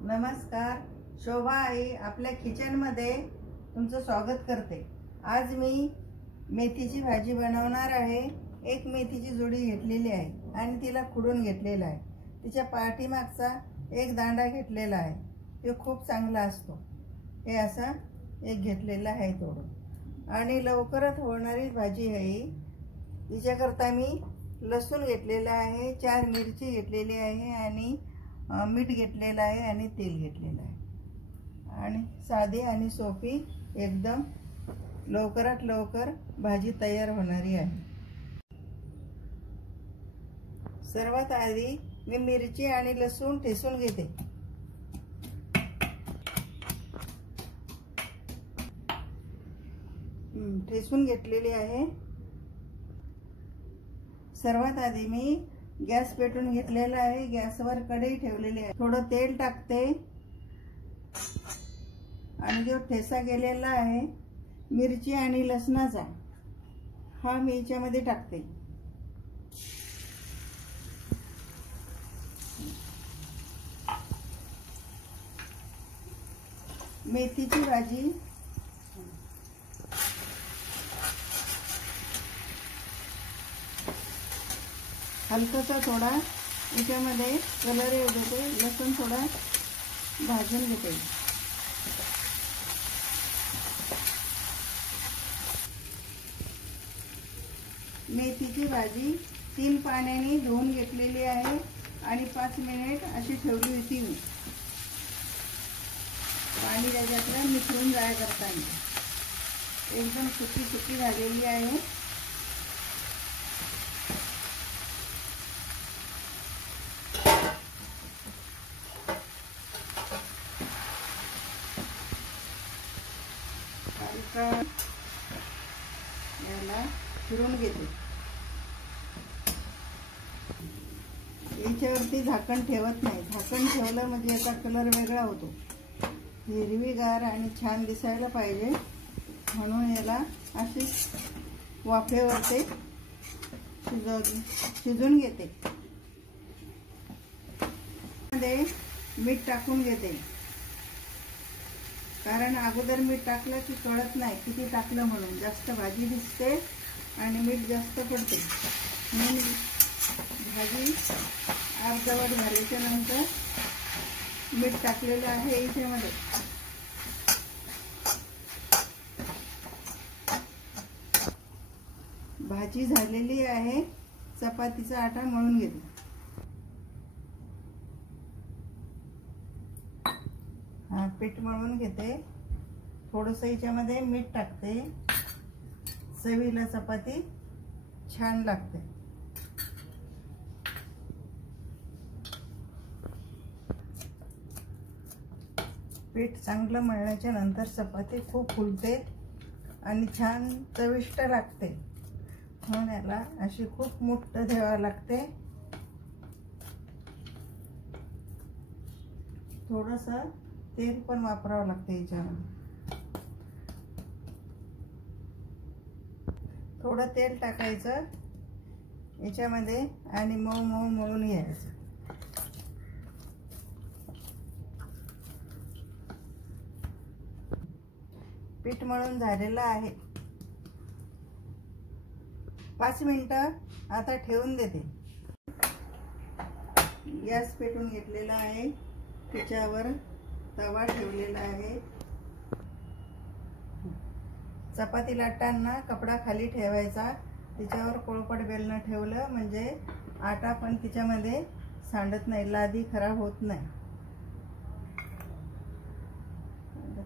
नमस्कार, शोभा आई आपल्या किचनमध्ये तुमचं स्वागत करते। आज मी मेथीची भाजी बनवणार आहे। एक मेथीची जोडी घेतलेली आहे आणि तिला खुडून घेतलेला आहे। तिच्या पाठीमागचा एक दांडा घेतलेला आहे, तो खूप चांगला असतो। हे असा एक घेतलेला आहे तोडून। आणि लवकरच होणारी भाजी आहे। तिच्याकरता मी लसूण घेतलेला आहे, 4 मिरची घेतलेली आहे आणि मीठ घेतलेलं आहे आणि तेल घेतलेलं आहे। आणि साधी आणि सोपी एकदम लवकरात लवकर भाजी तयार होणारी आहे। सर्वात आधी मी मिरची आणि लसूण ठेचून घेते। ठेचून घेतलेली आहे। सर्वात आधी मी गॅस पेटून घेतलेला आहे। गॅसवर कढई ठेवलेली आहे। थोडं तेल टाकते आणि जो ठेचा केलेला आहे मिरची आणि लसणाचा हा मी याच्यामध्ये टाकते। मेथीची भाजी हलकासा थोडा याच्यामध्ये कलर येऊ देते। लसूण थोडा भाजून घेते। मेथीची भाजी 3 पाण्याने धुवून घेतलेली आहे आणि 5 मिनिट अशी ठेवली होती मी। पाणी त्याच्यातलं निथळून जाय करताना एकदम सुकी सुकी झालेली आहे। याला फिरून घेते। याच्यावरती झाकण ठेवत नाही। झाकण ठेवलं म्हणजे याचा कलर वेगळा होतो। हिरवीगार आणि छान दिसायला पाहिजे म्हणून याला अशी वाफेवरती शिजवून घेते। मध्ये मीठ टाकून घेते, कारण अगोदर मीठ टाकलं की कळत नाही किती टाकलं म्हणून। जास्त भाजी दिसते आणि मीठ जास्त पडते म्हणून भाजी अर्धवट झाल्याच्या नंतर मीठ टाकलेलं आहे याच्यामध्ये। भाजी झालेली आहे। चपातीचा आटा मळून घेते। पीठ मळून घेते। थोडंसं याच्यामध्ये मीठ टाकते, चवीला चपाती छान लागते। पीठ चांगलं मळल्याच्या नंतर चपाती खूप फुलते आणि छान चविष्ट लागते। म्हणून याला अशी खूप मोठं ठेवावं लागते। थोडंसं तेल पण वापरावं लागते याच्यामध्ये। थोडं तेल टाकायचं याच्यामध्ये आणि मऊ मऊ मळून घ्यायचं। पीठ मळून झालेलं आहे। 5 मिनिटं आता ठेवून देते। गॅस पेटून घेतलेला आहे, त्याच्यावर तवा ठेवलेला आहे। चपाती लाटताना कपडा खाली ठेवायचा, त्याच्यावर पोळपाट बेलणं ठेवलं म्हणजे आटा पण त्याच्यामध्ये सांडत नाही, लादी खराब होत नाही।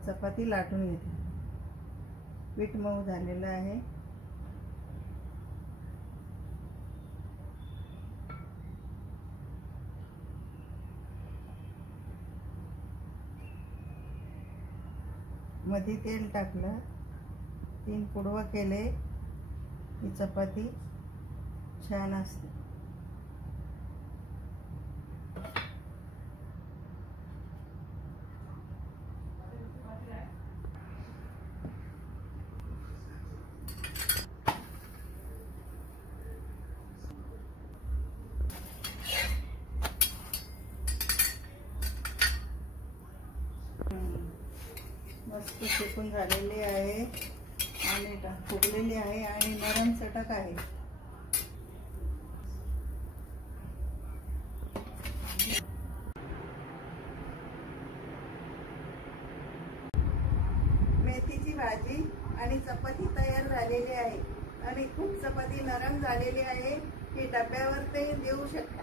चपाती लाटून घेते। पीठ मऊ झालेलं आहे। मध्ये तेल टाकलं, 3 पुडवं केले की चपाती छान असते। मस्त शेकून झालेली आहे आणि फुगलेली आहे आणि नरम चटक आहे. मेथीची भाजी आणि चपाती तयार झालेली आहे आणि खूप चपाती नरम झालेली आहे. ही डब्यावर ते देऊ शकता.